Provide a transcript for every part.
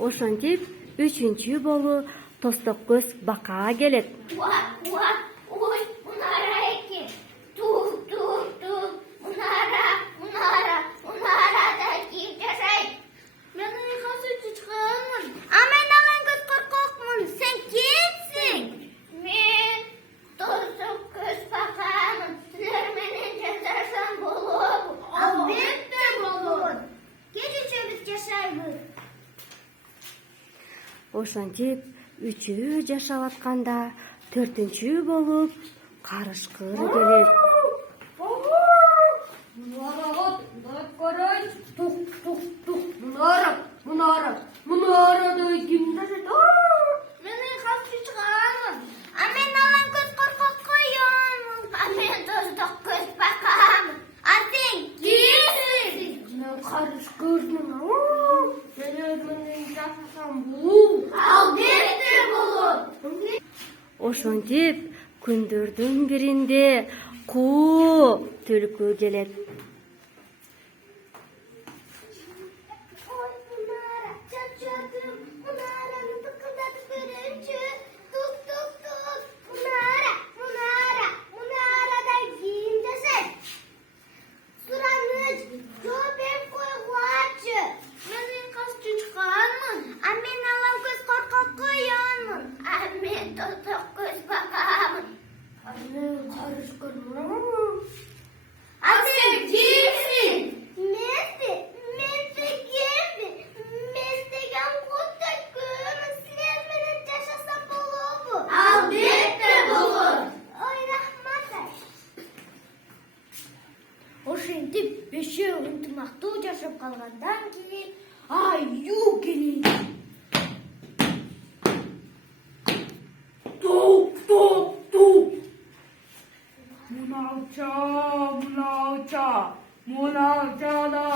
Ошентип 3-чү болуп Тосток көз бакага келет. Ой, Мунара экен. Тук. Мунарада ким жашайт? Мен ыйкасы чычканмын. А мен алан көз коркокмун. Сен кимсиң? Мен Тосток көз бакамын. Силер менен жашасам болобу? Албетте болот. Кел үчөөбүз жашайбыз. Ошентип 3-өө жашап атканда 4-чү болуп Карышкыр келет. Мунарада ким жашайт? Мен ыйкасы чычканмын. А мен алан көз коркок коёмун. А мен Тосток көз бакамын. А сен кимсиң? Мен Карышкырмын. Силер менен жашасам болобу? Албетте болот. Ошентип күндөрдүн биринде куу түлкү келет. Ой, Мунара, чачадым. Мунараны тыкылдатып көрөйүнчү. Тук. Мунарада ким жашайт? Сураныч, жооп берип койгулачы. Мен ыйкасы чычканмын. А мен алан көз коркок коёмун. А мен Тосток көз бакамын. А мен Карышкырмын. А сен кимсиң? Мен киммин? Мен деген кутта көмүн. Силер менен жашасам болобу? Албетте болот. Ой, рахмат. Ошентип 5-өө ынтымактуу жашап калгандан кийин аю келет. Тук. Муналчада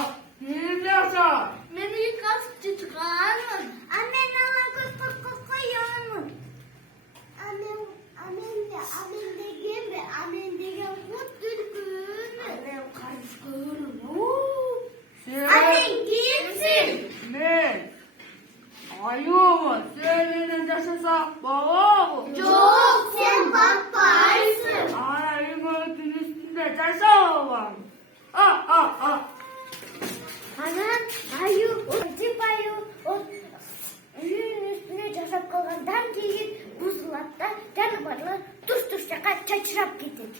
ким жашайт? Мен ыйкасы чычканмын. А мен алан көз коркок коёмун. А мен деген кут түлкүмүн. Мен Карышкырмын. А сен кимсиң? Мен аюмун. Силер менен жашасак болобу? Жок, сен бакпайсың. Ана үймөтүн үстүндө жашабам. Анан антип аю үйүнүн үстүнө жашап калгандан кийин бузулат да жаныбарлар туш жака чачырап кетет.